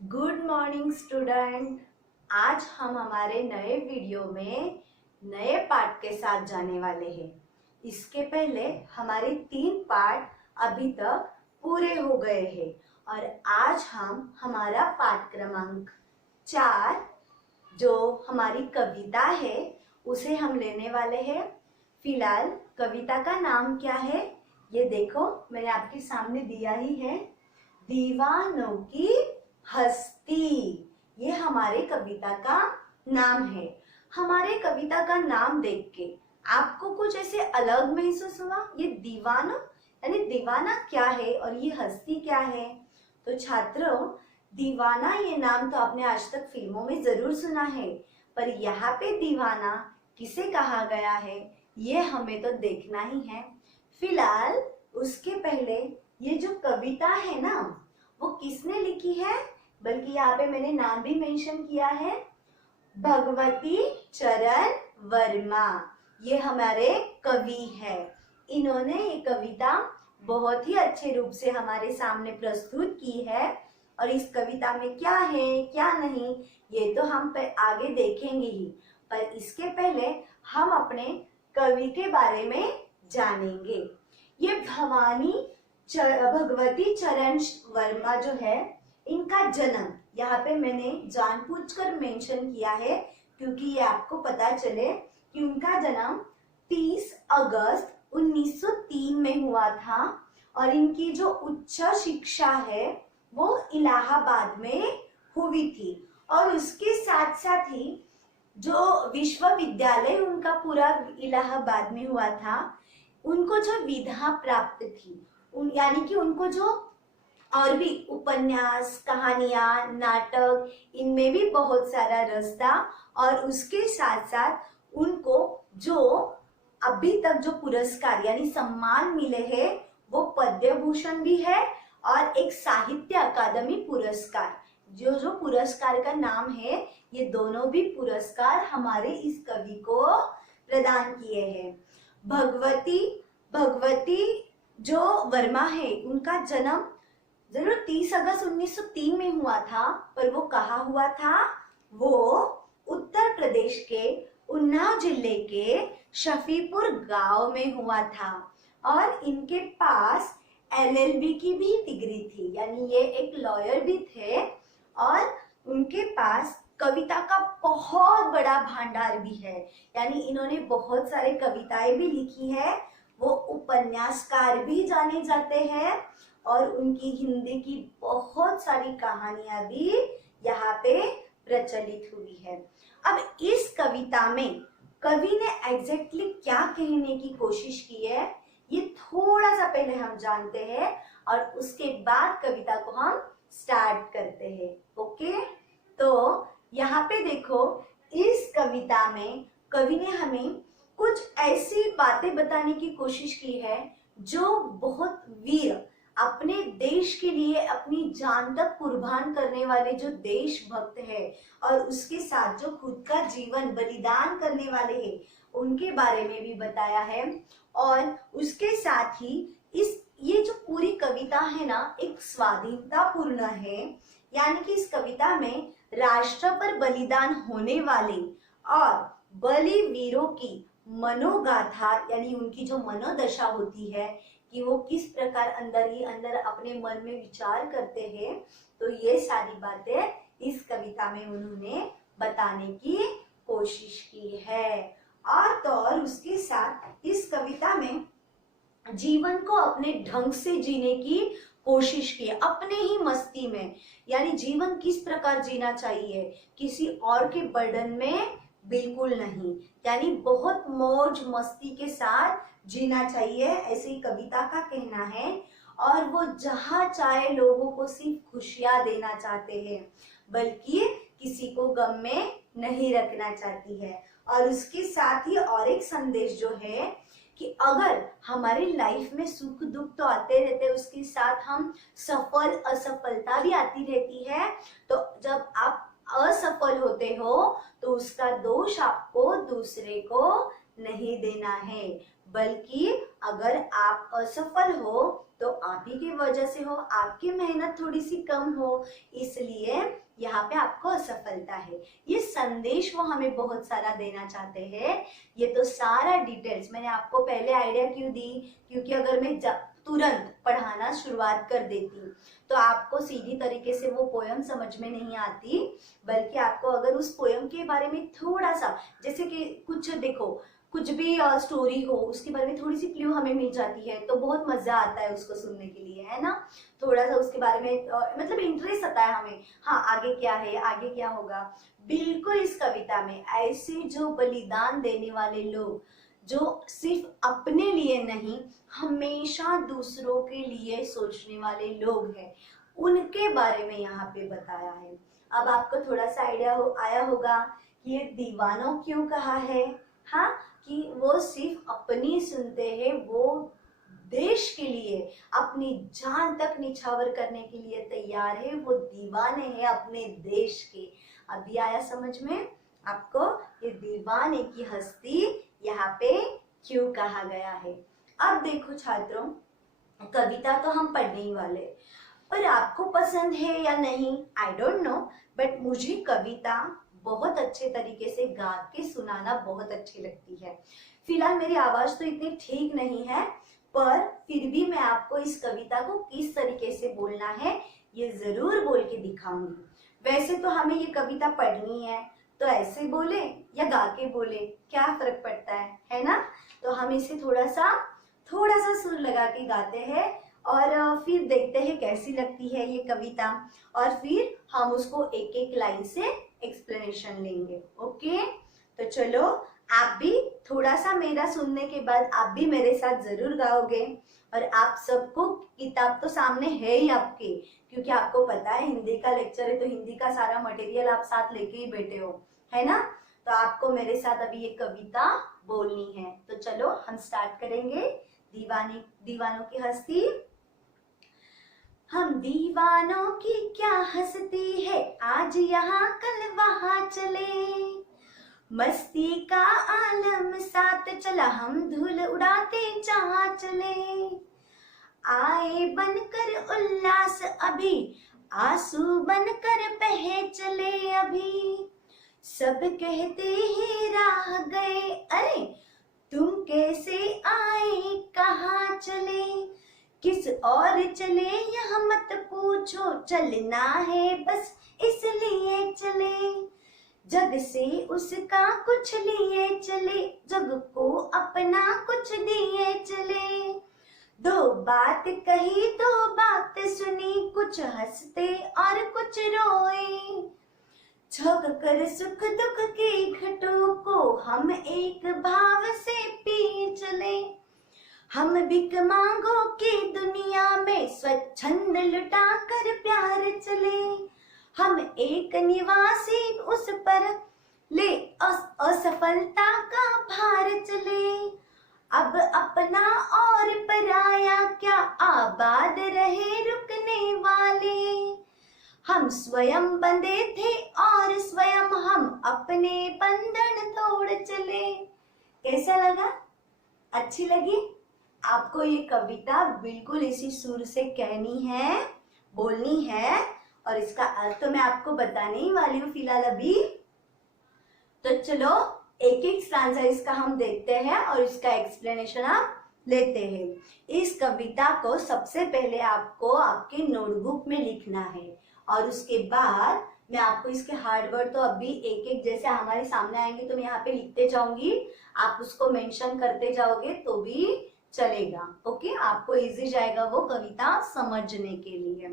Good morning student. आज हम हमारे नए वीडियो में नए पार्ट के साथ जाने वाले हैं। इसके पहले हमारे 3 पार्ट अभी तक पूरे हो गए हैं और आज हम हमारा पाठ क्रमांक 4 जो हमारी कविता है उसे हम लेने वाले हैं। फिलहाल कविता का नाम क्या है ये देखो, मैंने आपके सामने दिया ही है। दीवानों की हस्ती, ये हमारे कविता का नाम है। हमारे कविता का नाम देख के आपको कुछ ऐसे अलग महसूस हुआ? ये दीवाना यानी दीवाना क्या है और ये हस्ती क्या है? तो छात्रों, दीवाना ये नाम तो आपने आज तक फिल्मों में जरूर सुना है, पर यहाँ पे दीवाना किसे कहा गया है ये हमें तो देखना ही है। फिलहाल उसके पहले ये जो कविता है ना, वो किसने लिखी है? बल्कि यहाँ पे मैंने नाम भी मेंशन किया है, भगवती चरण वर्मा। ये हमारे कवि है। इन्होंने ये कविता बहुत ही अच्छे रूप से हमारे सामने प्रस्तुत की है और इस कविता में क्या है क्या नहीं ये तो हम आगे देखेंगे ही, पर इसके पहले हम अपने कवि के बारे में जानेंगे। ये भगवती चरण वर्मा जो है, इनका जन्म यहाँ पे मैंने जानबूझकर मेंशन किया है क्योंकि ये आपको पता चले कि उनका जन्म 30 अगस्त 1903 में हुआ था और इनकी जो उच्च शिक्षा है वो इलाहाबाद में हुई थी और उसके साथ साथ ही जो विश्वविद्यालय उनका पूरा इलाहाबाद में हुआ था, उनको जो विधा प्राप्त थी यानी कि उनको जो और भी उपन्यास, कहानियां, नाटक, इनमें भी बहुत सारा रस था और उसके साथ साथ उनको जो अभी तक जो पुरस्कार यानी सम्मान मिले हैं वो पद्म भूषण भी है और एक साहित्य अकादमी पुरस्कार, जो पुरस्कार का नाम है, ये दोनों भी पुरस्कार हमारे इस कवि को प्रदान किए हैं। भगवती जो वर्मा है, उनका जन्म जरूर 30 अगस्त 1903 में हुआ था, पर वो कहाँ हुआ था? वो उत्तर प्रदेश के उन्नाव जिले के शफीपुर गांव में हुआ था और इनके पास LLB की भी डिग्री थी, यानी ये एक लॉयर भी थे और उनके पास कविता का बहुत बड़ा भंडार भी है, यानी इन्होंने बहुत सारे कविताएं भी लिखी है। वो उपन्यासकार भी जाने जाते हैं और उनकी हिंदी की बहुत सारी कहानियां भी यहाँ पे प्रचलित हुई है। अब इस कविता में कवि ने एग्जैक्टली क्या कहने की कोशिश की है ये थोड़ा सा पहले हम जानते हैं और उसके बाद कविता को हम स्टार्ट करते हैं। ओके, तो यहाँ पे देखो, इस कविता में कवि ने हमें कुछ ऐसी बातें बताने की कोशिश की है जो बहुत वीर, अपने देश के लिए अपनी जान तक कुर्बान करने वाले जो देशभक्त है और उसके साथ जो खुद का जीवन बलिदान करने वाले हैं उनके बारे में भी बताया है। और उसके साथ ही ये जो पूरी कविता है ना, एक स्वाधीनता पूर्ण है, यानी कि इस कविता में राष्ट्र पर बलिदान होने वाले और बलि वीरों की मनोगाथा यानी उनकी जो मनोदशा होती है कि वो किस प्रकार अंदर ही अंदर अपने मन में विचार करते हैं, तो ये सारी बातें इस कविता में उन्होंने बताने की कोशिश की है। और तो और उसके साथ इस कविता में जीवन को अपने ढंग से जीने की कोशिश की, अपने ही मस्ती में, यानी जीवन किस प्रकार जीना चाहिए, किसी और के बर्डन में बिल्कुल नहीं, यानी बहुत मौज मस्ती के साथ जीना चाहिए, ऐसे ही कविता का कहना है। और वो जहाँ चाहे लोगों को सिर्फ खुशियां देना चाहते हैं, बल्कि किसी को गम में नहीं रखना चाहती है। और उसके साथ ही और एक संदेश जो है कि अगर हमारी लाइफ में सुख दुख तो आते रहते हैं, उसके साथ हम सफल असफलता भी आती रहती है, तो जब आप असफल होते हो तो उसका दोष आपको दूसरे को नहीं देना है, बल्कि अगर आप असफल हो तो आप ही की वजह से हो, आपकी मेहनत थोड़ी सी कम हो, इसलिए यहाँ पे आपको असफलता है। ये संदेश वो हमें बहुत सारा देना चाहते हैं। ये तो सारा डिटेल्स मैंने आपको पहले आइडिया क्यों दी, क्योंकि अगर मैं तुरंत पढ़ाना शुरुआत कर देती तो आपको सीधी तरीके से वो पोयम समझ में नहीं आती, बल्कि आपको अगर उस पोयम के बारे में थोड़ा सा, जैसे कि कुछ देखो, कुछ भी स्टोरी हो उसके बारे में थोड़ी सी क्लू हमें मिल जाती है तो बहुत मजा आता है उसको सुनने के लिए, है ना। थोड़ा सा उसके बारे में मतलब इंटरेस्ट आता है हमें, हाँ आगे क्या है, आगे क्या होगा। बिल्कुल इस कविता में ऐसे जो बलिदान देने वाले लोग, जो सिर्फ अपने लिए नहीं हमेशा दूसरों के लिए सोचने वाले लोग हैं, उनके बारे में यहाँ पे बताया है। अब आपको थोड़ा सा आइडिया आया होगा कि ये दीवानों क्यों कहा है, हाँ, कि वो सिर्फ अपनी सुनते हैं, वो देश के लिए अपनी जान तक निछावर करने के लिए तैयार है, वो दीवाने हैं अपने देश के। अभी आया समझ में आपको ये दीवाने की हस्ती यहाँ पे क्यों कहा गया है। अब देखो छात्रों, कविता तो हम पढ़ने ही वाले, पर आपको पसंद है या नहीं आई डोंट नो, बट मुझे कविता बहुत अच्छे तरीके से गा के सुनाना बहुत अच्छी लगती है। फिलहाल मेरी आवाज तो इतनी ठीक नहीं है, पर फिर भी मैं आपको इस कविता को किस तरीके से बोलना है ये जरूर बोल के दिखाऊंगी। वैसे तो हमें ये कविता पढ़नी है तो ऐसे बोले या गा के बोले क्या फर्क पड़ता है ना। तो हम इसे थोड़ा सा सुर लगा के गाते हैं और फिर देखते हैं कैसी लगती है ये कविता, और फिर हम उसको एक एक लाइन से एक्सप्लेनेशन लेंगे। ओके, तो चलो आप भी थोड़ा सा मेरा सुनने के बाद आप भी मेरे साथ जरूर गाओगे। और आप सबको किताब तो सामने है ही आपके, क्योंकि आपको पता है हिंदी का लेक्चर है तो हिंदी का सारा मटेरियल आप साथ लेके ही बैठे हो, है ना। तो आपको मेरे साथ अभी ये कविता बोलनी है, तो चलो हम स्टार्ट करेंगे। दीवानों की हस्ती। हम दीवानों की क्या हस्ती है, आज यहाँ कल वहाँ चले, मस्ती का आलम साथ चला, हम धूल उड़ाते जहाँ चले, आए बनकर उल्लास अभी, आंसू बनकर बहे चले अभी, सब कहते हैं राह गए, अरे तुम कैसे आए कहाँ चले, किस और चले यह मत पूछो, चलना है बस इसलिए चले, जग से उसका कुछ लिए चले, जग को अपना कुछ दिए चले, दो बात कही दो बात सुनी, कुछ हंसते और कुछ रोए, झोंक कर सुख दुख के घटों को हम एक भाव से पी चले, हम भिख मांगों की दुनिया में स्वच्छंद लुटा कर प्यार चले, हम एक निवासी उस पर ले असफलता का भार चले, अब अपना और पराया क्या आबाद रहे रुकने वाले, हम स्वयं बंधे थे और स्वयं हम अपने बंधन तोड़ चले। कैसा लगा? अच्छी लगी? आपको ये कविता बिल्कुल इसी सुर से कहनी है, बोलनी है, और इसका अर्थ तो मैं आपको बताने ही वाली हूँ फिलहाल अभी। तो चलो एक एक स्टांजा इसका हम देखते हैं और इसका एक्सप्लेनेशन आप लेते हैं। इस कविता को सबसे पहले आपको आपके नोटबुक में लिखना है, और उसके बाद मैं आपको इसके हार्ड वर्ड तो अभी एक एक जैसे हमारे सामने आएंगे तो मैं यहाँ पे लिखते जाऊंगी, आप उसको मेंशन करते जाओगे तो भी चलेगा। ओके, आपको इजी जाएगा वो कविता समझने के लिए।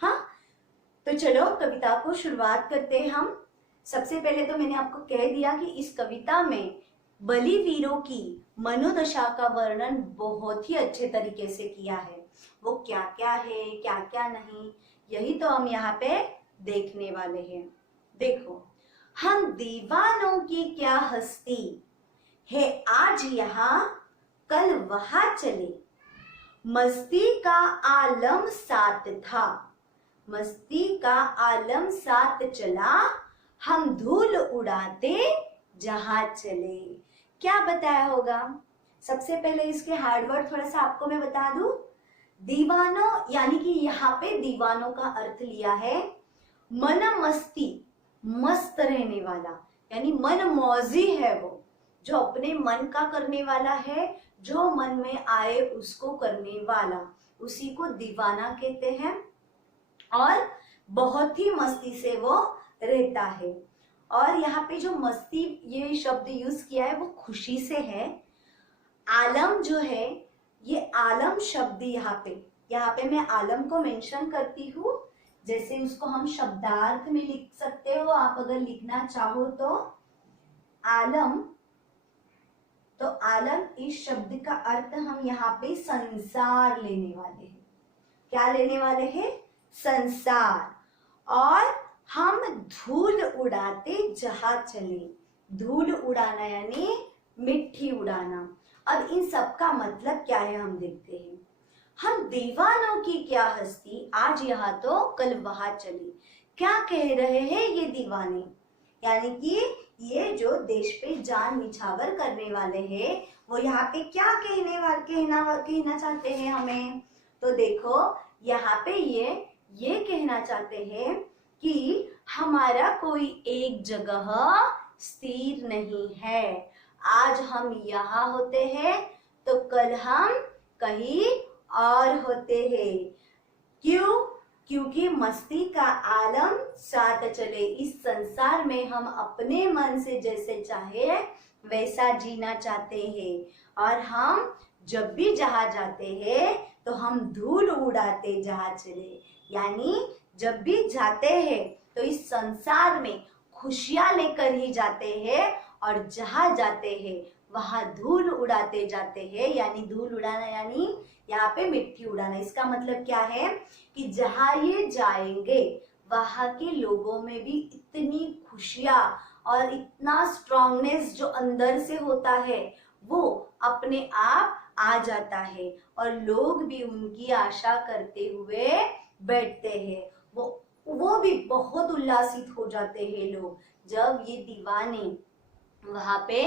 हाँ, तो चलो कविता को शुरुआत करते हैं हम। सबसे पहले तो मैंने आपको कह दिया कि इस कविता में बलिवीरों की मनोदशा का वर्णन बहुत ही अच्छे तरीके से किया है। वो क्या क्या है, क्या क्या नहीं, यही तो हम यहाँ पे देखने वाले हैं। देखो, हम दीवानों की क्या हस्ती है, आज यहाँ कल वहां चले, मस्ती का आलम साथ था, मस्ती का आलम साथ चला, हम धूल उड़ाते जहां चले। क्या बताया होगा? सबसे पहले इसके हार्डवर्ड थोड़ा सा आपको मैं बता दूं। दीवानों यानी कि यहाँ पे दीवानों का अर्थ लिया है मन मस्ती, मस्त रहने वाला, यानी मन मौजी है वो, जो अपने मन का करने वाला है, जो मन में आए उसको करने वाला, उसी को दीवाना कहते हैं। और बहुत ही मस्ती से वो रहता है। और यहाँ पे जो मस्ती ये शब्द यूज किया है वो खुशी से है। आलम जो है, ये आलम शब्द यहाँ पे मैं आलम को मेंशन करती हूँ, जैसे उसको हम शब्दार्थ में लिख सकते हो आप अगर लिखना चाहो तो। आलम, तो आलम इस शब्द का अर्थ हम यहाँ पे संसार लेने वाले हैं। क्या लेने वाले हैं? संसार। और हम धूल उड़ाते जहां चले, धूल उड़ाना यानी मिट्टी उड़ाना। अब इन सब का मतलब क्या है हम देखते हैं। हम दीवानों की क्या हस्ती, आज यहाँ तो कल वहां चली। क्या कह रहे हैं ये दीवाने, यानी कि ये जो देश पे जान निछावर करने वाले हैं वो यहाँ पे क्या कहना चाहते हैं हमें। तो देखो यहाँ पे ये कहना चाहते हैं कि हमारा कोई एक जगह स्थिर नहीं है। आज हम यहाँ होते हैं तो कल हम कहीं और होते हैं। क्यों? क्योंकि मस्ती का आलम साथ चले। इस संसार में हम अपने मन से जैसे चाहे वैसा जीना चाहते हैं। और हम जब भी जहाँ जाते हैं तो हम धूल उड़ाते जहाँ चले, यानी जब भी जाते हैं तो इस संसार में खुशियां लेकर ही जाते हैं, और जहाँ जाते हैं वहां धूल उड़ाते जाते हैं। यानी धूल उड़ाना यानी यहाँ पे मिट्टी उड़ाना। इसका मतलब क्या है कि जहाँ ये जाएंगे वहां के लोगों में भी इतनी खुशियां और इतना स्ट्रांगनेस जो अंदर से होता है वो अपने आप आ जाता है, और लोग भी उनकी आशा करते हुए बैठते हैं। वो भी बहुत उल्लासित हो जाते हैं लोग जब ये दीवाने वहां पे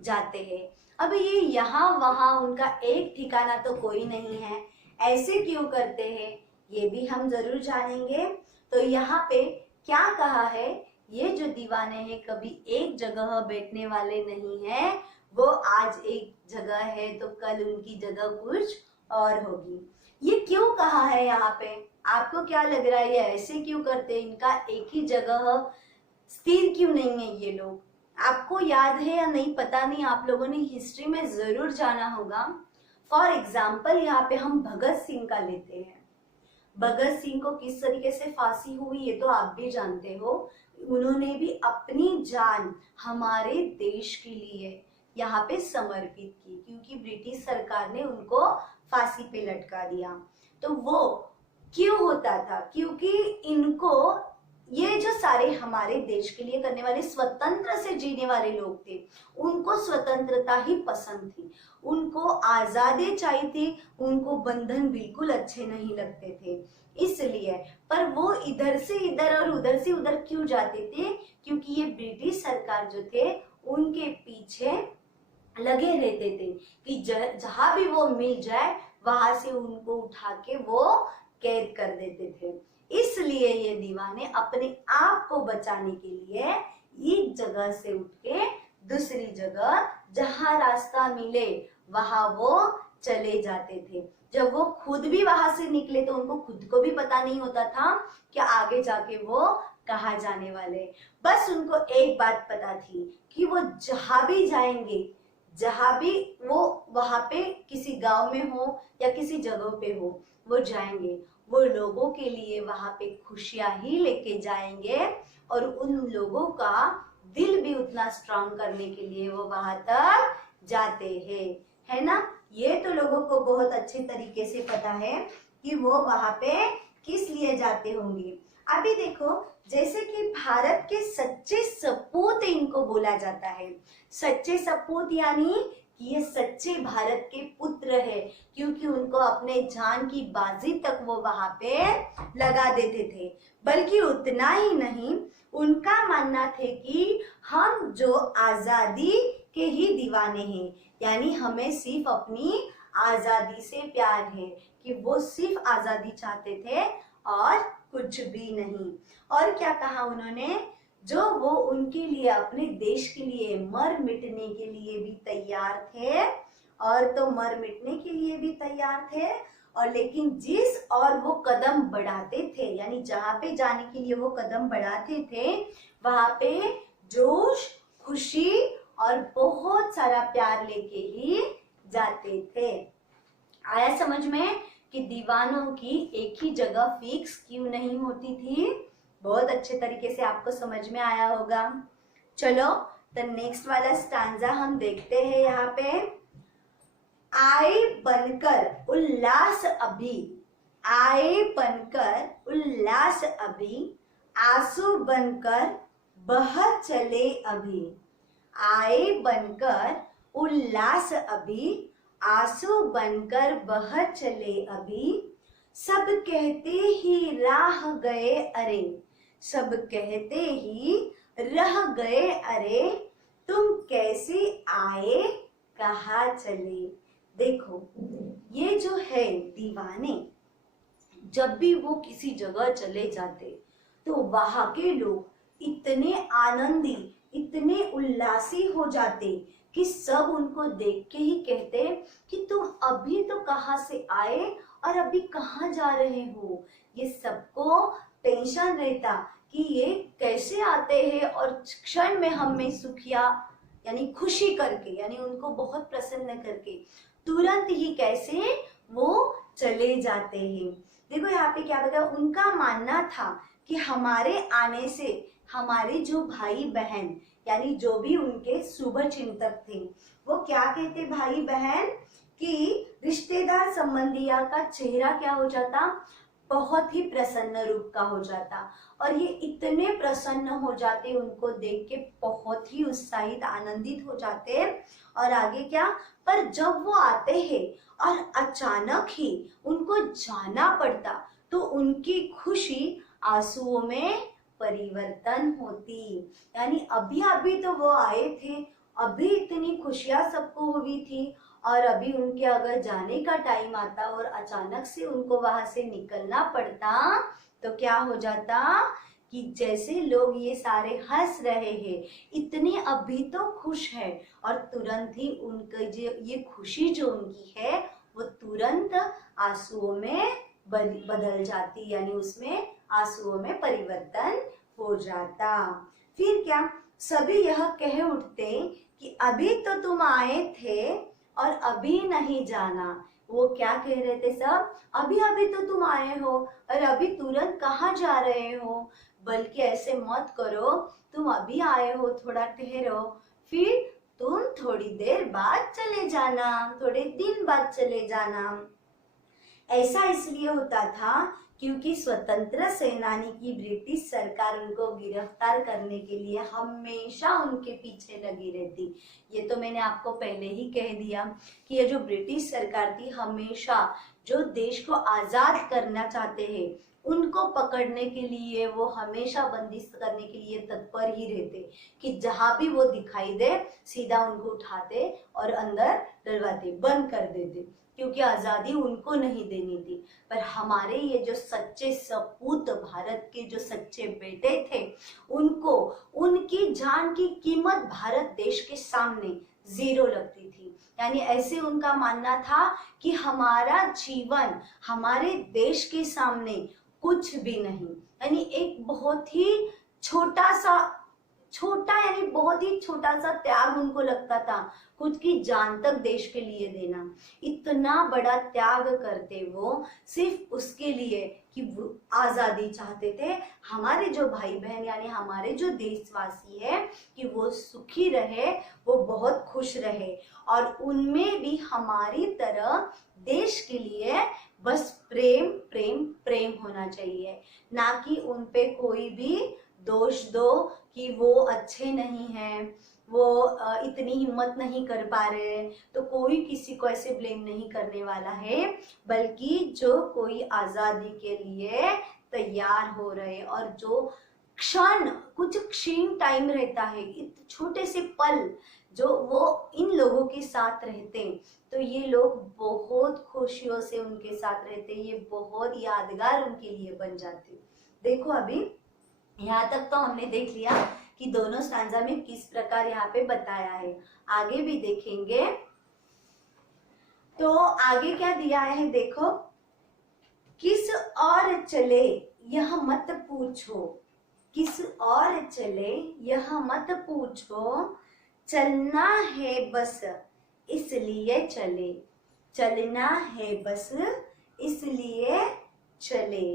जाते हैं। अब ये यहाँ वहां उनका एक ठिकाना तो कोई नहीं है, ऐसे क्यों करते हैं ये भी हम जरूर जानेंगे। तो यहाँ पे क्या कहा है, ये जो दीवाने हैं कभी एक जगह बैठने वाले नहीं है। वो आज एक जगह है तो कल उनकी जगह कुछ और होगी। ये क्यों कहा है यहाँ पे, आपको क्या लग रहा है ये ऐसे क्यों करते हैं? इनका एक ही जगह स्थिर क्यों नहीं है ये लोग? आपको याद है या नहीं पता नहीं, आप लोगों ने हिस्ट्री में जरूर जाना होगा। फॉर एग्जाम्पल यहाँ पे हम भगत सिंह का लेते हैं। भगत सिंह को किस तरीके से फांसी हुई ये तो आप भी जानते हो। उन्होंने भी अपनी जान हमारे देश के लिए यहाँ पे समर्पित की, क्योंकि ब्रिटिश सरकार ने उनको फांसी पे लटका दिया। तो वो क्यों होता था? क्योंकि इनको ये जो सारे हमारे देश के लिए करने वाले, स्वतंत्र से जीने वाले लोग थे, उनको स्वतंत्रता ही पसंद थी, उनको आजादी चाहिए थी, उनको बंधन बिल्कुल अच्छे नहीं लगते थे। इसलिए पर वो इधर से इधर और उधर से उधर क्यों जाते थे? क्योंकि ये ब्रिटिश सरकार जो थे उनके पीछे लगे रहते थे कि जहां भी वो मिल जाए वहां से उनको उठा के वो कैद कर देते थे। इसलिए ये दीवाने अपने आप को बचाने के लिए एक जगह से उठ के दूसरी जगह जहां रास्ता मिले वहां वो चले जाते थे। जब वो खुद भी वहां से निकले तो उनको खुद को भी पता नहीं होता था कि आगे जाके वो कहाँ जाने वाले। बस उनको एक बात पता थी कि वो जहां भी जाएंगे, जहां भी वो वहां पे किसी गांव में हो या किसी जगह पे हो वो जाएंगे, वो लोगों के लिए वहां पे खुशियां ही लेके जाएंगे, और उन लोगों का दिल भी उतना स्ट्रांग करने के लिए वो वहां तक जाते हैं, है ना। ये तो लोगों को बहुत अच्छे तरीके से पता है कि वो वहां पे किस लिए जाते होंगे। अभी देखो जैसे कि भारत के सच्चे सपूत इनको बोला जाता है। सच्चे सपूत यानी कि ये सच्चे भारत के पुत्र है, क्योंकि उनको अपने जान की बाजी तक वो वहां पे लगा देते थे। बल्कि उतना ही नहीं, उनका मानना थे कि हम जो आजादी के ही दीवाने हैं, यानी हमें सिर्फ अपनी आजादी से प्यार है, कि वो सिर्फ आजादी चाहते थे और कुछ भी नहीं। और क्या कहा उन्होंने, जो वो उनके लिए, अपने देश के लिए मर मिटने के लिए भी तैयार थे, और तो मर मिटने के लिए भी तैयार थे, और लेकिन जिस और वो कदम बढ़ाते थे, यानी जहाँ पे जाने के लिए वो कदम बढ़ाते थे, वहां पे जोश, खुशी और बहुत सारा प्यार लेके ही जाते थे। आया समझ में कि दीवानों की एक ही जगह फिक्स क्यों नहीं होती थी? बहुत अच्छे तरीके से आपको समझ में आया होगा। चलो तो नेक्स्ट वाला स्टैंजा हम देखते हैं। यहाँ पे आए बनकर उल्लास अभी, आए बनकर उल्लास अभी, आंसू बनकर बह चले अभी। आए बनकर उल्लास अभी, आंसू बनकर बह चले अभी। सब कहते ही राह गए अरे, सब कहते ही रह गए अरे, तुम कैसे आए कहाँ चले। देखो, ये जो है दीवाने, जब भी वो किसी जगह चले जाते तो वहां के लोग इतने आनंदी, इतने उल्लासी हो जाते कि सब उनको देख के ही कहते कि तुम अभी तो कहाँ से आए और अभी कहाँ जा रहे हो। ये सबको टेंशन रहता कि ये कैसे आते हैं और क्षण में हमें सुखिया, यानी खुशी करके, यानी उनको बहुत प्रसन्न करके तुरंत ही कैसे वो चले जाते हैं। देखो यहाँ पे क्या बताया, उनका मानना था कि हमारे आने से हमारे जो भाई बहन, यानी जो भी उनके शुभ चिंतक थे, वो क्या कहते भाई बहन, कि रिश्तेदार संबंधिया का चेहरा क्या हो जाता, बहुत ही प्रसन्न रूप का हो जाता, और ये इतने प्रसन्न हो जाते, उनको देख के बहुत ही उत्साहित, आनंदित हो जाते। और आगे क्या, पर जब वो आते हैं और अचानक ही उनको जाना पड़ता, तो उनकी खुशी आंसुओं में परिवर्तन होती। यानी अभी अभी तो वो आए थे, अभी इतनी खुशियां सबको हुई थी, और अभी उनके अगर जाने का टाइम आता और अचानक से उनको वहां से निकलना पड़ता, तो क्या हो जाता कि जैसे लोग ये सारे हंस रहे हैं, इतने अभी तो खुश है, और तुरंत ही उनका जो ये खुशी जो उनकी है वो तुरंत आंसुओं में बदल जाती, यानी उसमें आंसुओं में परिवर्तन हो जाता। फिर क्या, सभी यह कह उठते कि अभी तो तुम आए थे और अभी नहीं जाना। वो क्या कह रहे थे सब, अभी अभी तो तुम आए हो और अभी तुरंत कहाँ जा रहे हो, बल्कि ऐसे मत करो, तुम अभी आए हो, थोड़ा ठहरो, फिर तुम थोड़ी देर बाद चले जाना, थोड़े दिन बाद चले जाना। ऐसा इसलिए होता था क्योंकि स्वतंत्र सेनानी की ब्रिटिश सरकार उनको गिरफ्तार करने के लिए हमेशा उनके पीछे लगी रहती। ये तो मैंने आपको पहले ही कह दिया कि ये जो ब्रिटिश सरकार थी, हमेशा जो देश को आजाद करना चाहते हैं उनको पकड़ने के लिए, वो हमेशा बंदिश करने के लिए तत्पर ही रहते, कि जहां भी वो दिखाई दे सीधा उनको उठाते और अंदर डलवाते, बंद कर देते, क्योंकि आजादी उनको नहीं देनी थी। पर हमारे ये जो सच्चे सपूत भारत के जो सच्चे बेटे थे, उनको उनकी जान की कीमत भारत देश के सामने जीरो लगती थी। यानी ऐसे उनका मानना था कि हमारा जीवन हमारे देश के सामने कुछ भी नहीं, यानी एक बहुत ही छोटा यानी बहुत ही छोटा सा त्याग उनको लगता था, खुद की जान तक देश के लिए देना। इतना बड़ा त्याग करते वो सिर्फ उसके लिए कि वो आजादी चाहते थे, हमारे जो भाई बहन यानी हमारे जो देशवासी है कि वो सुखी रहे, वो बहुत खुश रहे, और उनमें भी हमारी तरह देश के लिए बस प्रेम प्रेम प्रेम होना चाहिए, ना कि उन पे कोई भी दोष दो कि वो अच्छे नहीं हैं, वो इतनी हिम्मत नहीं कर पा रहे हैं, तो कोई किसी को ऐसे ब्लेम नहीं करने वाला है, बल्कि जो कोई आजादी के लिए तैयार हो रहे और जो क्षण कुछ क्षीण टाइम रहता है, छोटे से पल जो वो इन लोगों के साथ रहते हैं, तो ये लोग बहुत खुशियों से उनके साथ रहते, ये बहुत यादगार उनके लिए बन जाते। देखो अभी यहाँ तक तो हमने देख लिया कि दोनों स्टांजा में किस प्रकार यहाँ पे बताया है, आगे भी देखेंगे। तो आगे क्या दिया है देखो, किस और चले यह मत पूछो, किस और चले यह मत पूछो, चलना है बस इसलिए चले, चलना है बस इसलिए चले,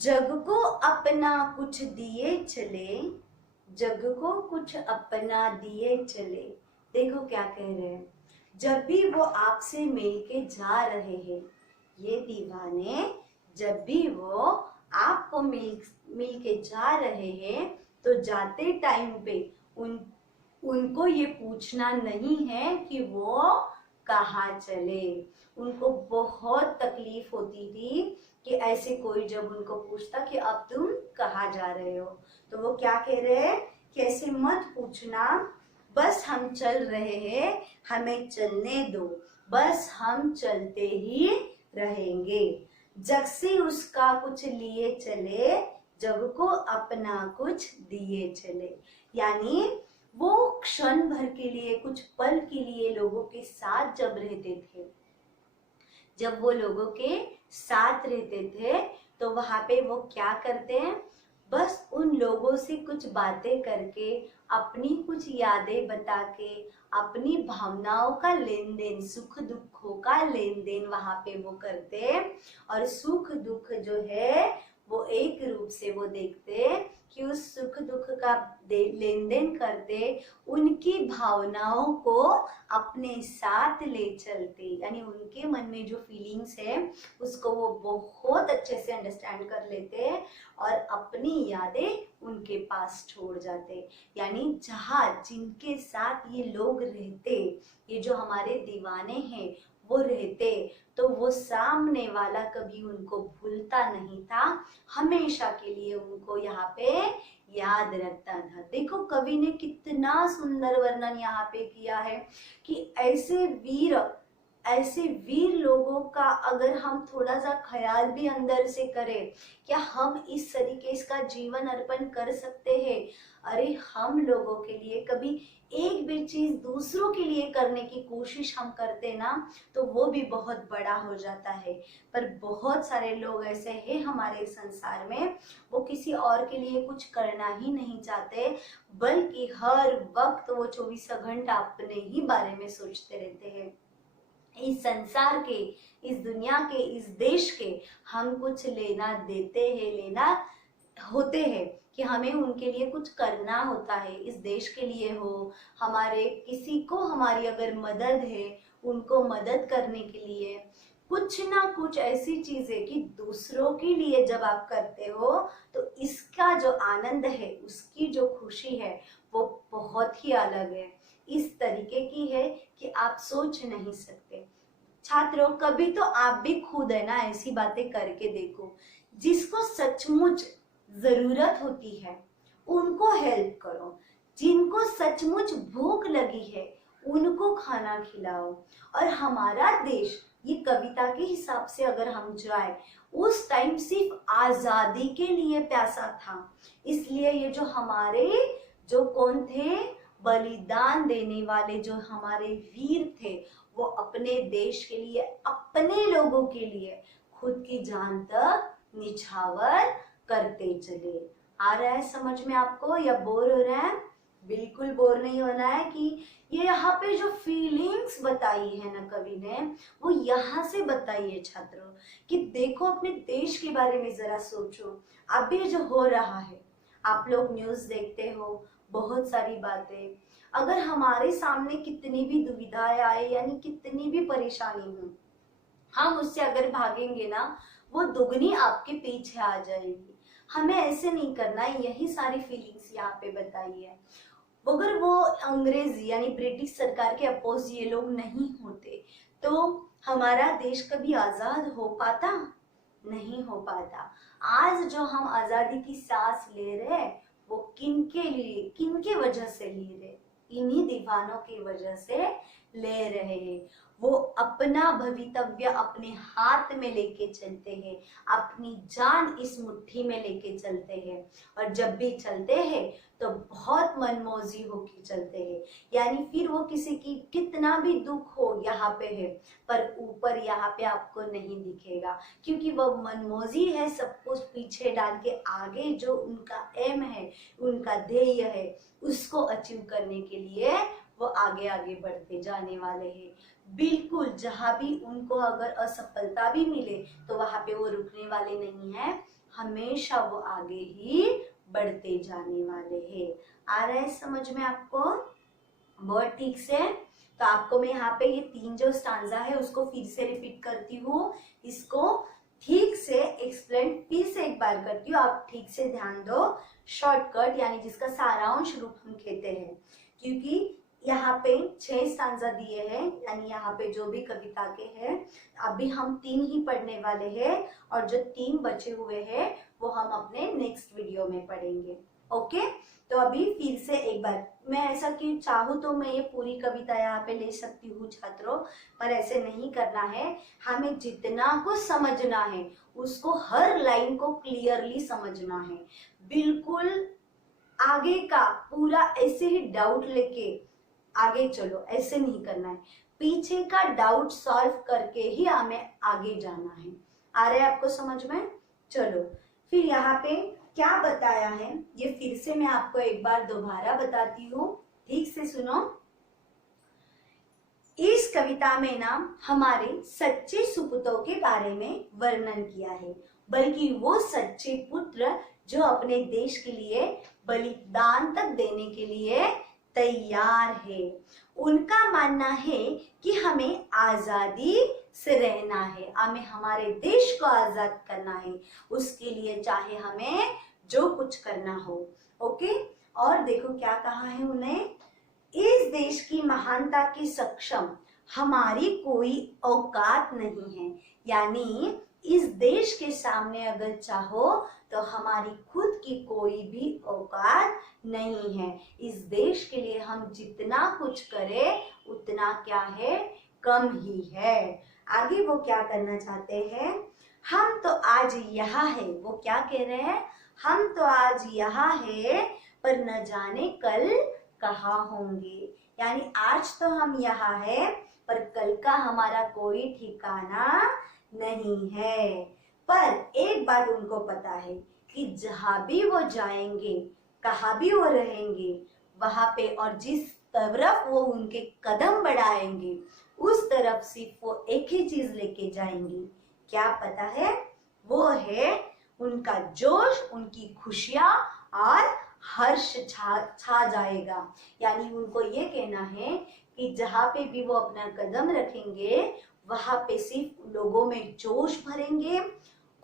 जग को अपना कुछ दिए चले, जग को कुछ अपना दिए चले। देखो क्या कह रहे हैं, जब भी वो आपसे मिलके जा रहे हैं, ये दीवाने जब भी वो आपको मिल के जा रहे हैं, तो जाते टाइम पे उनको ये पूछना नहीं है कि वो कहाँ चले। उनको बहुत तकलीफ होती थी कि ऐसे कोई जब उनको पूछता कि अब तुम कहाँ जा रहे हो, तो वो क्या कह रहे हैं कि ऐसे मत पूछना, बस हम चल रहे हैं, हमें चलने दो, बस हम चलते ही रहेंगे, जग से उसका कुछ लिए चले, जग को अपना कुछ दिए चले। यानी वो क्षण भर के लिए, कुछ पल के लिए लोगों के साथ जब रहते थे, जब वो लोगों के साथ रहते थे, तो वहां पे वो क्या करते हैं, बस उन लोगों से कुछ बातें करके, अपनी कुछ यादें बता के, अपनी भावनाओं का लेन देन, सुख दुखों का लेन देन वहां पे वो करते, और सुख दुख जो है वो एक रूप से वो देखते कि उस सुख दुख का लेन देन करते, उनकी भावनाओं को अपने साथ ले चलते, यानी उनके मन में जो फीलिंग्स है उसको वो बहुत अच्छे से अंडरस्टैंड कर लेते और अपनी यादें उनके पास छोड़ जाते। यानी जहाँ जिनके साथ ये लोग रहते, ये जो हमारे दीवाने हैं वो रहते, तो वो सामने वाला कभी उनको भूलता नहीं था, हमेशा के लिए उनको यहाँ पे याद रखता था। देखो कवि ने कितना सुंदर वर्णन यहाँ पे किया है कि ऐसे वीर लोगों का अगर हम थोड़ा सा ख्याल भी अंदर से करें, क्या हम इस तरीके का जीवन अर्पण कर सकते हैं? अरे हम लोगों के लिए कभी एक भी चीज दूसरों के लिए करने की कोशिश हम करते ना, तो वो भी बहुत बड़ा हो जाता है। पर बहुत सारे लोग ऐसे हैं हमारे संसार में, वो किसी और के लिए कुछ करना ही नहीं चाहते, बल्कि हर वक्त वो 24 घंटा अपने ही बारे में सोचते रहते हैं। इस संसार के, इस दुनिया के, इस देश के हम कुछ लेना देते हैं, लेना होते हैं कि हमें उनके लिए कुछ करना होता है, इस देश के लिए हो, हमारे किसी को हमारी अगर मदद है, उनको मदद करने के लिए कुछ ना कुछ ऐसी चीजें कि दूसरों के लिए जब आप करते हो, तो इसका जो आनंद है, उसकी जो खुशी है, वो बहुत ही अलग है, इस तरीके की है कि आप सोच नहीं सकते। छात्रों, कभी तो आप भी खुद है ना ऐसी बातें करके देखो, जिसको सचमुच जरूरत होती है उनको हेल्प करो, जिनको सचमुच भूख लगी है उनको खाना खिलाओ। और हमारा देश, ये कविता के हिसाब से अगर हम जाए, उस टाइम सिर्फ आजादी के लिए प्यासा था, इसलिए ये जो हमारे जो कौन थे, बलिदान देने वाले जो हमारे वीर थे, वो अपने देश के लिए, अपने लोगों के लिए खुद की जान तक निछावर करते चले। आ रहा है समझ में आपको या बोर हो रहा है? बिल्कुल बोर नहीं होना है। कि ये यहाँ पे जो फीलिंग्स बताई है ना कवि ने, वो यहाँ से बताई है छात्रों, कि देखो अपने देश के बारे में जरा सोचो। अभी जो हो रहा है, आप लोग न्यूज देखते हो, बहुत सारी बातें, अगर हमारे सामने कितनी भी दुविधाएं आए, यानी कितनी भी परेशानी हो, हम उससे अगर भागेंगे ना, वो दुगनी आपके पीछे आ जाएगी। हमें ऐसे नहीं करना है। यही सारी फीलिंग्स यहाँ पे बताई है। अगर वो अंग्रेज यानी ब्रिटिश सरकार के अपोज ये लोग नहीं होते तो हमारा देश कभी आजाद हो पाता? नहीं हो पाता। आज जो हम आजादी की सांस ले रहे हैं वो किनके लिए, किनके वजह से ले रहे? इन्हीं दीवानों की वजह से ले रहे हैं। वो अपना भवितव्य अपने हाथ में लेके चलते हैं, अपनी जान इस मुट्ठी में लेके चलते हैं, और जब भी चलते हैं तो बहुत मनमौजी होके चलते हैं। यानी फिर वो किसी की कितना भी दुख हो यहाँ पे है, पर ऊपर यहाँ पे आपको नहीं दिखेगा, क्योंकि वो मनमौजी है, सब कुछ पीछे डाल के आगे जो उनका एम है, उनका ध्येय है, उसको अचीव करने के लिए वो आगे आगे बढ़ते जाने वाले हैं। बिल्कुल जहां भी उनको अगर असफलता भी मिले तो वहां पे वो रुकने वाले नहीं है, हमेशा वो आगे ही बढ़ते जाने वाले हैं। आ रहा है समझ में आपको? बहुत ठीक से। तो आपको मैं यहाँ पे ये 3 जो स्टांजा है उसको फिर से रिपीट करती हूँ, इसको ठीक से एक्सप्लेन फिर से एक बार करती हूँ, आप ठीक से ध्यान दो। शॉर्टकट यानी जिसका सारांश रूप हम कहते हैं, क्योंकि यहाँ पे 6 स्टांजा दिए हैं, यानी यहाँ पे जो भी कविता के हैं अभी हम 3 ही पढ़ने वाले हैं, और जो 3 बचे हुए हैं वो हम अपने नेक्स्ट वीडियो में पढ़ेंगे। ओके, तो अभी फिर से एक बार, मैं ऐसा कि चाहूँ तो मैं ये पूरी कविता यहाँ पे ले सकती हूँ छात्रों, पर ऐसे नहीं करना है। हमें जितना कुछ समझना है उसको हर लाइन को क्लियरली समझना है, बिल्कुल आगे का पूरा ऐसे ही डाउट लेके आगे चलो, ऐसे नहीं करना है। पीछे का डाउट सॉल्व करके ही हमें आगे जाना है। आ रहा है आपको समझ में? चलो फिर यहाँ पे क्या बताया है ये फिर से मैं आपको एक बार दोबारा बताती हूँ, ठीक से सुनो। इस कविता में ना हमारे सच्चे सुपुतों के बारे में वर्णन किया है, बल्कि वो सच्चे पुत्र जो अपने देश के लिए बलिदान तक देने के लिए तैयार है। उनका मानना है कि हमें आजादी से रहना है, हमें हमारे देश को आजाद करना है, उसके लिए चाहे हमें जो कुछ करना हो। ओके, और देखो क्या कहा है उन्हें, इस देश की महानता के सक्षम हमारी कोई औकात नहीं है। यानी इस देश के सामने अगर चाहो तो हमारी खुद की कोई भी औकात नहीं है। इस देश के लिए हम जितना कुछ करें उतना क्या है, कम ही है। आगे वो क्या करना चाहते हैं, हम तो आज यहाँ है, वो क्या कह रहे हैं, हम तो आज यहाँ है पर न जाने कल कहाँ होंगे। यानी आज तो हम यहाँ है पर कल का हमारा कोई ठिकाना नहीं है। पर एक बात उनको पता है कि जहां भी वो जाएंगे, कहाँ भी वो रहेंगे, वहां पे और जिस तरफ वो उनके कदम बढ़ाएंगे उस तरफ सिर्फ वो एक ही चीज लेके जाएंगे। क्या पता है? वो है उनका जोश, उनकी खुशियां और हर्ष छा जाएगा। यानी उनको ये कहना है कि जहाँ पे भी वो अपना कदम रखेंगे वहां पे सिर्फ लोगों में जोश भरेंगे,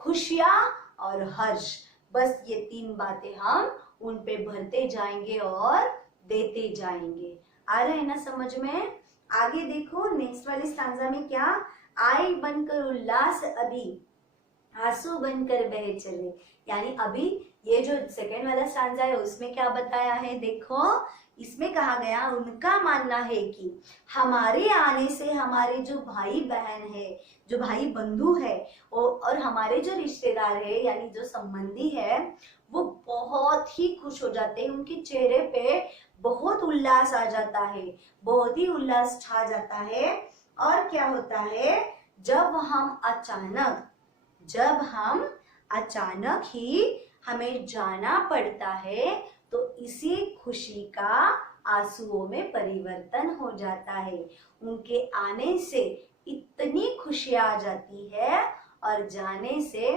खुशियां और हर्ष, बस ये 3 बातें हम उन पे भरते जाएंगे और देते जाएंगे। आ रहे हैं ना समझ में? आगे देखो नेक्स्ट वाले स्टांजा में क्या, आई बनकर उल्लास अभी आंसू बनकर बह चले। यानी अभी ये जो सेकंड वाला स्टांजा है उसमें क्या बताया है, देखो इसमें कहा गया उनका मानना है कि हमारे आने से हमारे जो भाई बहन है, जो भाई बंधु है और हमारे जो रिश्तेदार है यानी जो संबंधी है वो बहुत ही खुश हो जाते हैं, उनके चेहरे पे बहुत उल्लास आ जाता है, बहुत ही उल्लास छा जाता है। और क्या होता है, जब हम अचानक ही हमें जाना पड़ता है तो इसी खुशी का आंसुओं में परिवर्तन हो जाता है। उनके आने से इतनी खुशियां आ जाती है और जाने से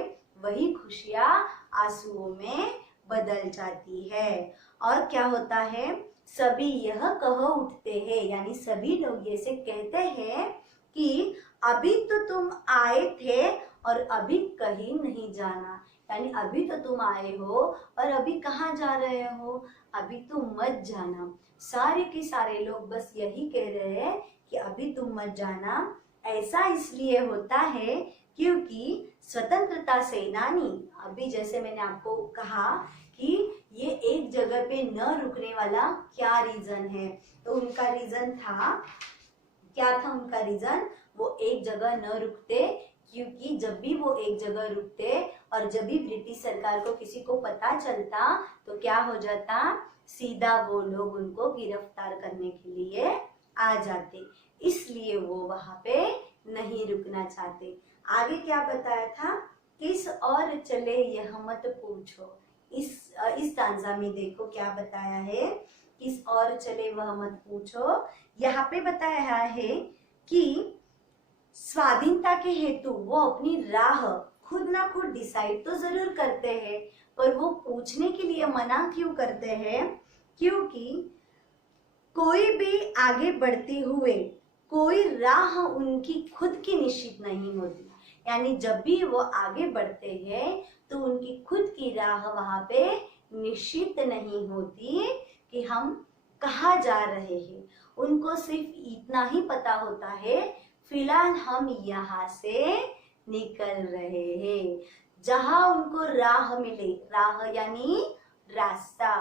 वही खुशियां आंसुओं में बदल जाती है। और क्या होता है, सभी यह कह उठते हैं, यानी सभी लोग ये से कहते हैं कि अभी तो तुम आए थे और अभी कहीं नहीं जाना। यानी अभी तो तुम आए हो और अभी कहाँ जा रहे हो, अभी तुम मत जाना। सारे के सारे लोग बस यही कह रहे हैं कि अभी तुम मत जाना। ऐसा इसलिए होता है क्योंकि स्वतंत्रता सेनानी, अभी जैसे मैंने आपको कहा कि ये एक जगह पे न रुकने वाला क्या रीजन है, तो उनका रीजन था, क्या था उनका रीजन, वो एक जगह न रुकते क्योंकि जब भी वो एक जगह रुकते और जब भी ब्रिटिश सरकार को किसी को पता चलता तो क्या हो जाता, सीधा वो लोग उनको गिरफ्तार करने के लिए आ जाते, इसलिए वो वहां पे नहीं रुकना चाहते। आगे क्या बताया था, किस और चले यह मत पूछो। इस स्टांजा में देखो क्या बताया है, किस और चले वह मत पूछो। यहाँ पे बताया है कि स्वाधीनता के हेतु वो अपनी राह खुद ना खुद डिसाइड तो जरूर करते हैं, पर वो पूछने के लिए मना क्यों करते हैं, क्योंकि कोई भी आगे बढ़ते हुए कोई राह उनकी खुद की निश्चित नहीं होती। यानी जब भी वो आगे बढ़ते हैं तो उनकी खुद की राह वहां पे निश्चित नहीं होती कि हम कहाँ जा रहे हैं। उनको सिर्फ इतना ही पता होता है, फिलहाल हम यहाँ से निकल रहे हैं। जहां उनको राह मिले, राह यानी रास्ता,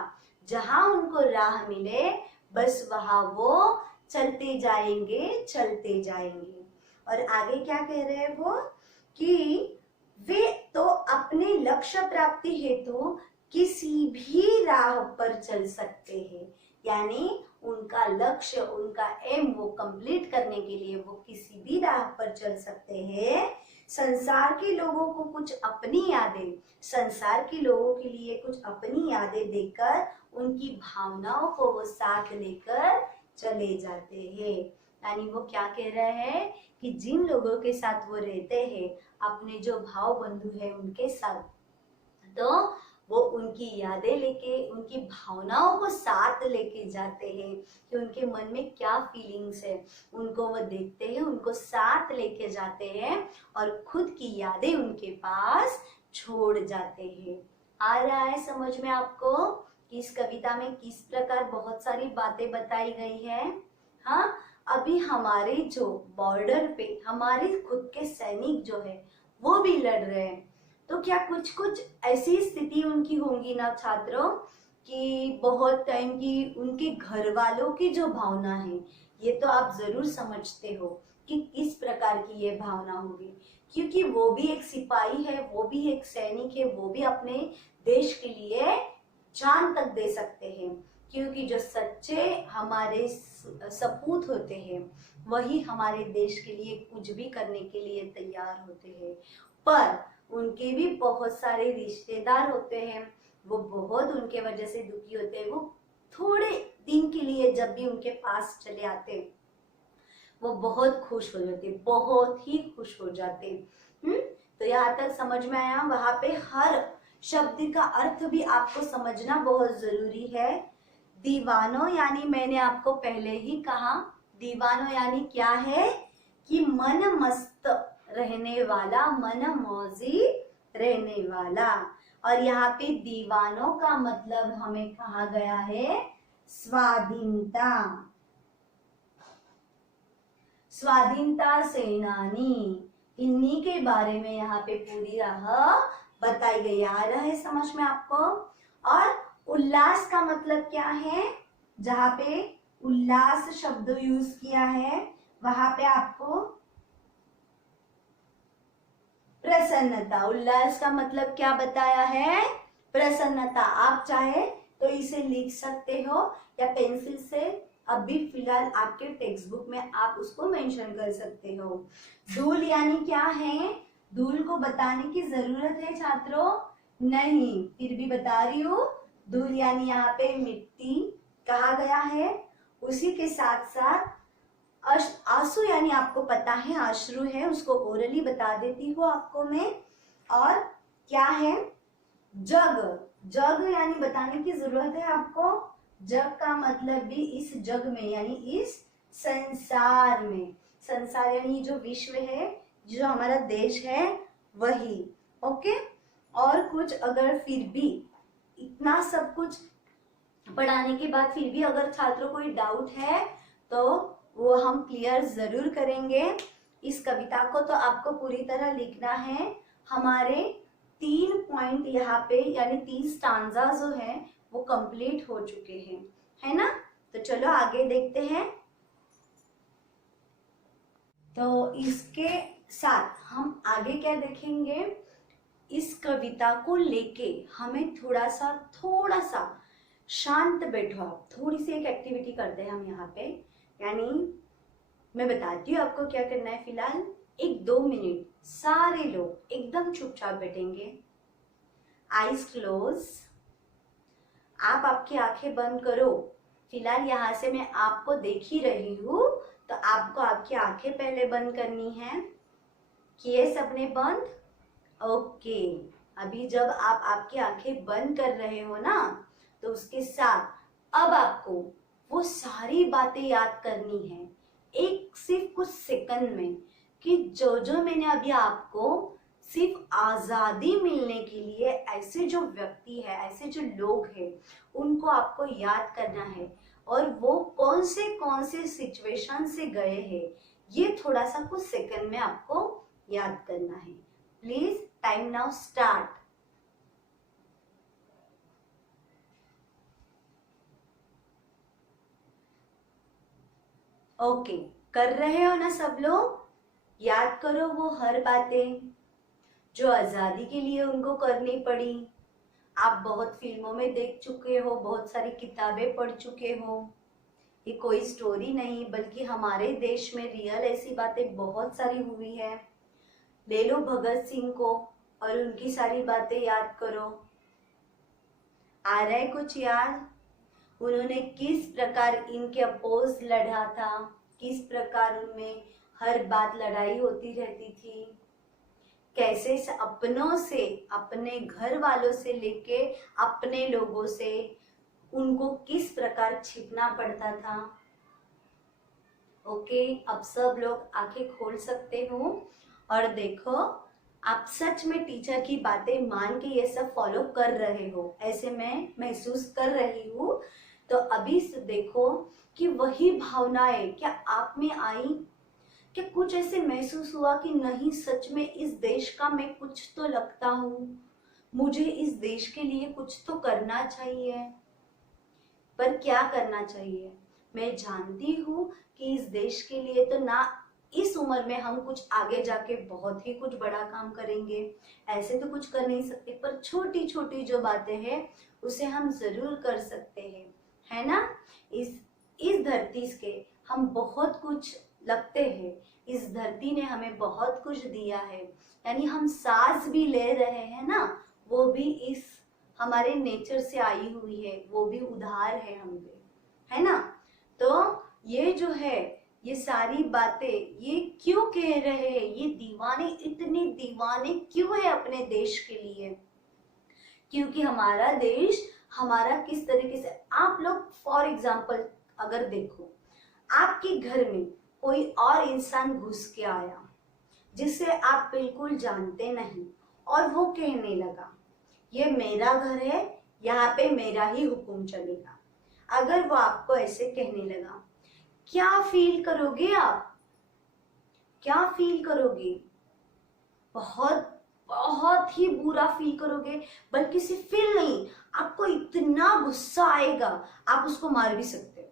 जहां उनको राह मिले बस वहां वो चलते जाएंगे, चलते जाएंगे। और आगे क्या कह रहे हैं वो, कि वे तो अपने लक्ष्य प्राप्ति हेतु किसी भी राह पर चल सकते हैं। यानी उनका लक्ष्य, उनका एम वो कंप्लीट करने के लिए वो किसी भी राह पर चल सकते हैं। संसार के लोगों को कुछ अपनी यादें, संसार के लोगों के लिए कुछ अपनी यादें देकर उनकी भावनाओं को वो साथ लेकर चले जाते हैं। यानी वो क्या कह रहे हैं कि जिन लोगों के साथ वो रहते हैं, अपने जो भाव बंधु है उनके साथ, तो वो उनकी यादें लेके, उनकी भावनाओं को साथ लेके जाते हैं कि उनके मन में क्या फीलिंग्स है, उनको वो देखते हैं, उनको साथ लेके जाते हैं और खुद की यादें उनके पास छोड़ जाते हैं। आ रहा है समझ में आपको कि इस कविता में किस प्रकार बहुत सारी बातें बताई गई है। हाँ, अभी हमारे जो बॉर्डर पे हमारे खुद के सैनिक जो है वो भी लड़ रहे हैं, तो क्या कुछ कुछ ऐसी स्थिति उनकी होंगी ना छात्रों कि बहुत टाइम की उनके घर वालों की जो भावना है, ये तो आप जरूर समझते हो कि किस प्रकार की ये भावना होगी, क्योंकि वो भी एक सिपाही है, वो भी एक सैनिक है, वो भी अपने देश के लिए जान तक दे सकते हैं, क्योंकि जो सच्चे हमारे सपूत होते हैं वही हमारे देश के लिए कुछ भी करने के लिए तैयार होते हैं। पर उनके भी बहुत सारे रिश्तेदार होते हैं, वो बहुत उनके वजह से दुखी होते हैं। वो थोड़े दिन के लिए जब भी उनके पास चले आते वो बहुत खुश हो जाते, बहुत ही खुश हो जाते। तो यहाँ तक समझ में आया। वहां पे हर शब्द का अर्थ भी आपको समझना बहुत जरूरी है। दीवानो यानी मैंने आपको पहले ही कहा, दीवानो यानी क्या है कि मन मस्त रहने वाला, मन मौजी रहने वाला। और यहाँ पे दीवानों का मतलब हमें कहा गया है स्वाधीनता, स्वाधीनता सेनानी, इन्हीं के बारे में यहाँ पे पूरी राह बताई गई। आ रहा है समझ में आपको। और उल्लास का मतलब क्या है, जहाँ पे उल्लास शब्द यूज किया है वहां पे आपको प्रसन्नता, उल्लास का मतलब क्या बताया है, प्रसन्नता। आप चाहे तो इसे लिख सकते हो या पेंसिल से अभी फिलहाल आपके टेक्स्ट बुक में आप उसको मेंशन कर सकते हो। धूल यानी क्या है, धूल को बताने की जरूरत है छात्रों? नहीं, फिर भी बता रही हूँ। धूल यानी यहाँ पे मिट्टी कहा गया है। उसी के साथ साथ आंसू यानी आपको पता है अश्रु है, उसको ओरली बता देती हूँ आपको मैं। और क्या है, जग, जग यानी बताने की जरूरत है आपको। जग का मतलब भी इस जग में यानी इस संसार में, संसार यानी जो विश्व है, जो हमारा देश है वही। ओके, और कुछ अगर फिर भी इतना सब कुछ पढ़ाने के बाद फिर भी अगर छात्रों को कोई डाउट है तो वो हम क्लियर जरूर करेंगे। इस कविता को तो आपको पूरी तरह लिखना है। हमारे 3 पॉइंट यहाँ पे यानी 3 स्टांजा जो है वो कंप्लीट हो चुके हैं, है ना। तो चलो आगे देखते हैं। तो इसके साथ हम आगे क्या देखेंगे, इस कविता को लेके हमें थोड़ा सा शांत बैठो आप, थोड़ी सी एक एक्टिविटी करते हैं हम यहाँ पे। यानी मैं बताती हूँ आपको क्या करना है। फिलहाल 1-2 मिनट सारे लोग एकदम चुपचाप बैठेंगे, आईज क्लोज। आप आपकी आंखें बंद करो। फिलहाल यहाँ से मैं आपको देख ही रही हूँ, तो आपको आपकी आंखें पहले बंद करनी है। किए सबने बंद? ओके। अभी जब आप आपकी आंखें बंद कर रहे हो ना, तो उसके साथ अब आपको वो सारी बातें याद करनी है एक सिर्फ कुछ सेकंड में, कि जो जो मैंने अभी आपको सिर्फ आजादी मिलने के लिए ऐसे जो व्यक्ति है, ऐसे जो लोग हैं, उनको आपको याद करना है और वो कौन से सिचुएशन से गए हैं, ये थोड़ा सा कुछ सेकंड में आपको याद करना है। Please time now start. Okay, कर रहे हो ना सब लोग? याद करो वो हर बातें जो आजादी के लिए उनको करनी पड़ी। आप बहुत फिल्मों में देख चुके हो, बहुत सारी किताबें पढ़ चुके हो। ये कोई स्टोरी नहीं बल्कि हमारे देश में रियल ऐसी बातें बहुत सारी हुई है। ले लो भगत सिंह को और उनकी सारी बातें याद करो। आ रहा है कुछ याद? उन्होंने किस प्रकार इनके अपोज लड़ा था, किस प्रकार उनमें हर बात लड़ाई होती रहती थी, कैसे अपनों से, अपने घर वालों से लेके अपने लोगों से उनको किस प्रकार छिपना पड़ता था। ओके, अब सब लोग आंखें खोल सकते हो और देखो आप सच में टीचर की बातें मान के ये सब फॉलो कर रहे हो, ऐसे मैं महसूस कर रही हूँ। तो अभी से देखो कि वही भावनाएं क्या आप में आई? क्या कुछ ऐसे महसूस हुआ कि नहीं सच में इस देश का मैं कुछ तो लगता हूँ, मुझे इस देश के लिए कुछ तो करना चाहिए। पर क्या करना चाहिए? मैं जानती हूँ कि इस देश के लिए तो ना इस उम्र में हम कुछ आगे जाके बहुत ही कुछ बड़ा काम करेंगे, ऐसे तो कुछ कर नहीं सकते, पर छोटी छोटी जो बातें हैं उसे हम जरूर कर सकते हैं, है ना। इस धरती के हम बहुत कुछ लगते हैं, इस धरती ने हमें बहुत कुछ दिया है। यानी हम सांस भी ले रहे हैं ना, वो भी इस हमारे नेचर से आई हुई है, वो भी उधार है हम पे, है ना। तो ये जो है, ये सारी बातें ये क्यों कह रहे हैं, ये दीवाने इतने दीवाने क्यों है अपने देश के लिए? क्योंकि हमारा देश हमारा किस तरीके से, आप लोग फॉर एग्जाम्पल अगर देखो, आपके घर में कोई और इंसान घुस के आया जिसे आप बिल्कुल जानते नहीं, और वो कहने लगा ये मेरा घर है, यहाँ पे मेरा ही हुक्म चलेगा। अगर वो आपको ऐसे कहने लगा, क्या फील करोगे आप? क्या फील करोगे? बहुत बहुत ही बुरा फील करोगे। बल्कि सिर्फ फील नहीं, आपको इतना गुस्सा आएगा आप उसको मार भी सकते हो,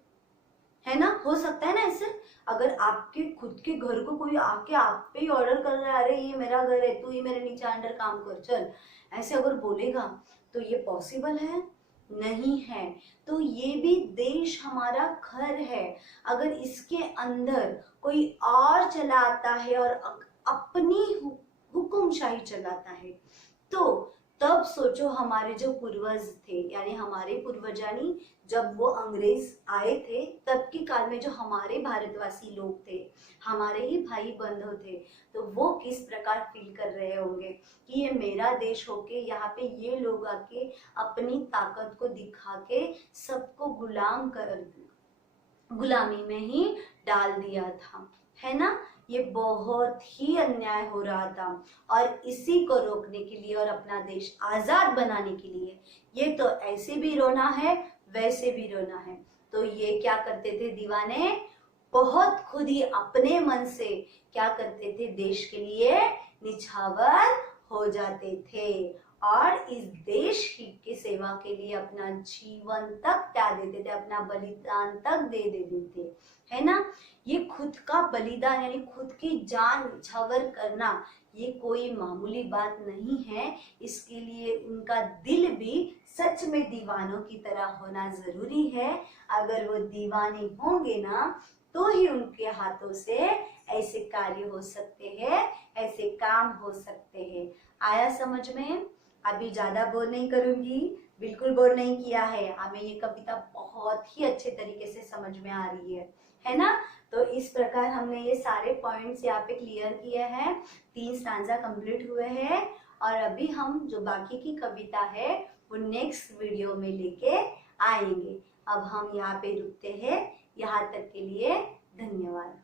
है ना। हो सकता है ना ऐसे, अगर आपके खुद के घर को कोई आके आप पे ही ऑर्डर कर रहा है, अरे ये मेरा घर है, तू ही मेरे नीचे अंडर काम कर चल, ऐसे अगर बोलेगा तो ये पॉसिबल है? नहीं है। तो ये भी देश हमारा घर है, अगर इसके अंदर कोई और चला आता है और अपनी हुकुमशाही चलाता है, तो तब सोचो हमारे जो पूर्वज थे, यानी हमारे पूर्वजानी, जब वो अंग्रेज आए थे तब के काल में जो हमारे भारतवासी लोग थे, हमारे ही भाई बंधु थे, तो वो किस प्रकार फील कर रहे होंगे कि ये मेरा देश होके यहाँ पे ये लोग आके अपनी ताकत को दिखा के सबको गुलामी में ही डाल दिया था, है ना। ये बहुत ही अन्याय हो रहा था और इसी को रोकने के लिए और अपना देश आजाद बनाने के लिए ये तो ऐसे भी रोना है वैसे भी रोना है। तो ये क्या करते थे दीवाने, बहुत खुद ही अपने मन से क्या करते थे, देश के लिए निछावर हो जाते थे और इस देश की सेवा के लिए अपना जीवन तक त्याग देते थे, अपना बलिदान तक दे देते थे, है ना। ये खुद का बलिदान यानी खुद की जान निछावर करना ये कोई मामूली बात नहीं है। इसके लिए उनका दिल भी सच में दीवानों की तरह होना जरूरी है। अगर वो दीवाने होंगे ना तो ही उनके हाथों से ऐसे कार्य हो सकते हैं, ऐसे काम हो सकते हैं। आया समझ में? अभी ज्यादा बोर नहीं करूंगी, बिल्कुल बोर नहीं किया है, हमें ये कविता बहुत ही अच्छे तरीके से समझ में आ रही है ना। तो इस प्रकार हमने ये सारे पॉइंट्स यहाँ पे क्लियर किए हैं, 3 स्टांजा कंप्लीट हुए हैं और अभी हम जो बाकी की कविता है वो नेक्स्ट वीडियो में लेके आएंगे। अब हम यहाँ पे रुकते हैं, यहाँ तक के लिए धन्यवाद।